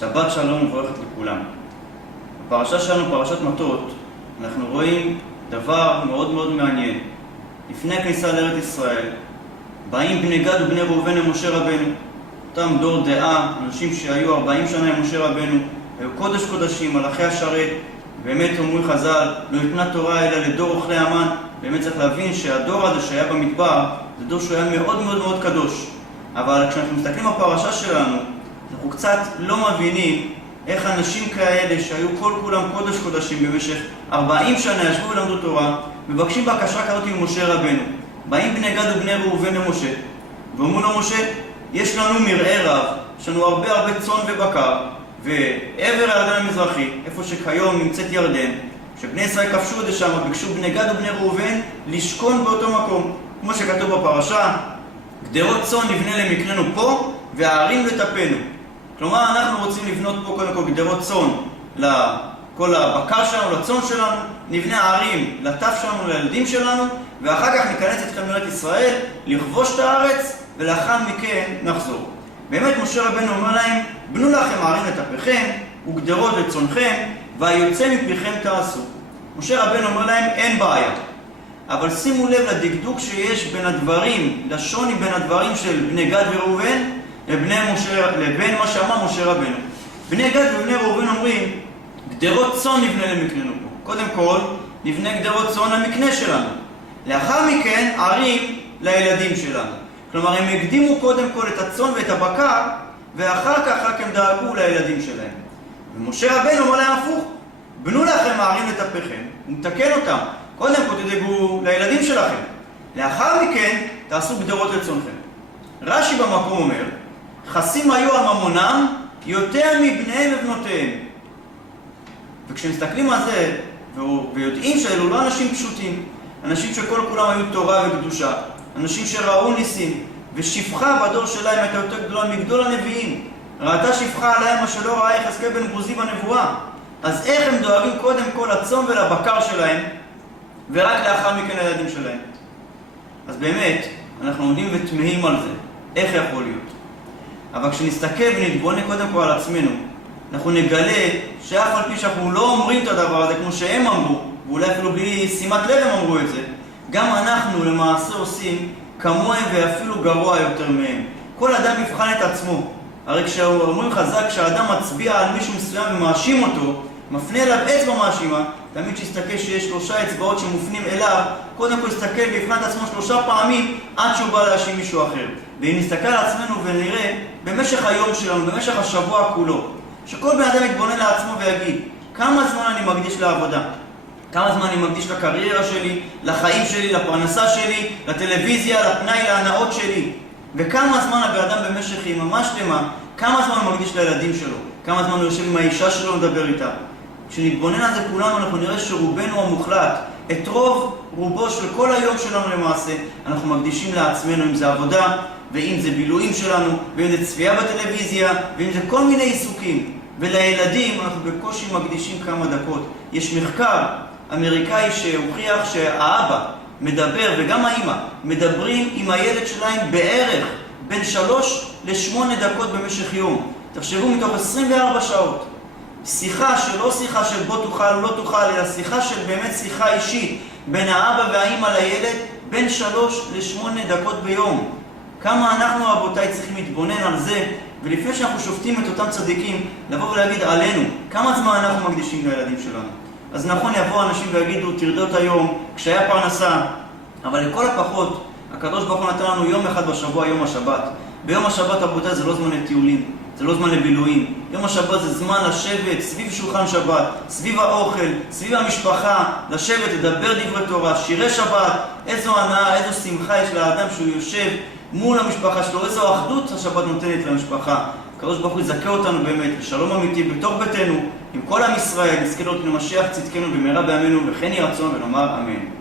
שבת שלום וברכת לכולם. בפרשה שלנו, פרשת מטות, אנחנו רואים דבר מאוד מאוד מעניין. לפני הכניסה לארץ ישראל, באים בני גד ובני ראובן למשה רבנו. אותם דור דעה, אנשים שהיו 40 שנה עם משה רבנו, היו קודש קודשים, מלאכי השרת. באמת אומרים חז"ל, לא ניתנה תורה אלא לדור אוכלי המן. באמת צריך להבין שהדור הזה שהיה במדבר, זה דור שהוא היה מאוד מאוד מאוד קדוש. אבל כשאנחנו מסתכלים בפרשה שלנו, אנחנו קצת לא מבינים איך אנשים כאלה שהיו כל כולם קודש קודשים במשך 40 שנה ישבו ולמדו תורה, מבקשים בקשה כזאת עם משה רבנו. באים בני גד ובני ראובן למשה, ואומרים לו, משה, יש לנו מרעה רב, יש לנו הרבה צאן ובקר, ועבר הירדן המזרחי, איפה שכיום נמצאת ירדן, שבני ישראל כבשו את זה שם, ביקשו בני גד ובני ראובן לשכון באותו מקום. כמו שכתוב בפרשה, גדרות צאן נבנה למקננו פה, והערים לטפנו. כלומר, אנחנו רוצים לבנות פה קודם כל גדרות צאן לכל הבקר שלנו, לצאן שלנו, נבנה ערים לטף שלנו, לילדים שלנו, ואחר כך ניכנס אתכם לארץ ישראל, לכבוש את הארץ, ולאחר מכן נחזור. באמת משה רבנו אומר להם, בנו לכם ערים לטפכם, וגדרות לצאנכם, והיוצא מפיכם תעשו. משה רבנו אומר להם, אין בעיה. אבל שימו לב לדקדוק שיש בין הדברים, לשוני בין הדברים של בני גד וראובן, לבין מה שאמר משה רבנו. בני גד ובני ראובן אומרים, גדרות צאן נבנה למקננו פה. קודם כל, נבנה גדרות צאן למקנה שלנו. לאחר מכן, ערים לילדים שלנו. כלומר, הם הקדימו קודם כל את הצאן ואת הבקר, ואחר כך רק הם דאגו לילדים שלהם. ומשה רבנו אומר להם הפוך, בנו לכם הערים לטפכם, ומתקן אותם. קודם כל תדאגו לילדים שלכם. לאחר מכן, תעשו גדרות לצאנכם. רש"י במקום אומר, חסים היו על ממונם יותר מבניהם ובנותיהם. וכשמסתכלים על זה, ויודעים שאלו לא אנשים פשוטים, אנשים שכל כולם היו תורה וקדושה, אנשים שראו ניסים, ושפחה בדור שלהם הייתה יותר גדולה מגדול הנביאים. ראתה שפחה עליהם מה שלא ראה יחזקאל בן בוזי בנבואה. אז איך הם דואגים קודם כל לצאן ולבקר שלהם, ורק לאחר מכן לילדים שלהם? אז באמת, אנחנו עומדים ותמהים על זה. איך יכול להיות? אבל כשנסתכל ונתבונן קודם כל על עצמנו, אנחנו נגלה שאף על פי שאנחנו לא אומרים את הדבר הזה כמו שהם אמרו, ואולי אפילו בלי שימת לב הם אמרו את זה, גם אנחנו למעשה עושים כמוהם ואפילו גרוע יותר מהם. כל אדם יבחן את עצמו. הרי כשאומרים חזק, כשאדם מצביע על מישהו מסוים ומאשים אותו, מפנה אליו אצבע מאשימה, תמיד שיסתכל שיש 3 אצבעות שמופנים אליו, קודם כל יסתכל ויבחן את עצמו 3 פעמים עד שהוא בא להאשים מישהו אחר. ואם נסתכל על עצמנו ונראה במשך היום שלנו, במשך השבוע כולו, שכל בן אדם יתבונן לעצמו ויגיד, כמה זמן אני מקדיש לעבודה? כמה זמן אני מקדיש לקריירה שלי, לחיים שלי, לפרנסה שלי, לטלוויזיה, לפנאי, להנאות שלי? וכמה זמן הבן אדם במשך יממה שלמה, כמה זמן הוא מקדיש לילדים שלו? כמה זמן הוא יושב עם האישה שלו לדבר איתה? כשנתבונן על זה כולנו, אנחנו נראה שרובנו המוחלט, את רובו של כל היום שלנו למעשה, אנחנו מקדישים לעצמנו, אם זה עבודה, ואם זה בילויים שלנו, ואם זה צפייה בטלוויזיה, ואם זה כל מיני עיסוקים. ולילדים אנחנו בקושי מקדישים כמה דקות. יש מחקר אמריקאי שהוכיח שהאבא מדבר, וגם האמא, מדברים עם הילד שלהם בערך בין 3 ל-8 דקות במשך יום. תחשבו, מתוך 24 שעות. שיחה שלא שיחה של בוא תוכל או לא תוכל, אלא שיחה של באמת שיחה אישית בין האבא והאמא לילד, בין 3 ל-8 דקות ביום. כמה אנחנו, רבותיי, צריכים להתבונן על זה, ולפני שאנחנו שופטים את אותם צדיקים, לבוא ולהגיד עלינו, כמה זמן אנחנו מקדישים לילדים שלנו. אז נכון, יבוא אנשים ויגידו, תרדות היום, כשהיה פרנסה, אבל לכל הפחות, הקדוש ברוך הוא נתן לנו יום אחד בשבוע, יום השבת. ביום השבת, רבותיי, זה לא זמן לטיולים, זה לא זמן לבילויים. יום השבת זה זמן לשבת סביב שולחן שבת, סביב האוכל, סביב המשפחה, לשבת, לדבר דברי תורה, שירי שבת. איזו הנאה, איזו שמחה יש לאדם שהוא יושב מול המשפחה שלו, איזו אחדות השבת נותנת למשפחה. הקדוש ברוך הוא יזכה אותנו באמת לשלום אמיתי בתוך ביתנו, עם כל עם ישראל, נזכה לראות למשיח צדקנו במהרה בימינו, וכן יהי רצון ונאמר אמן.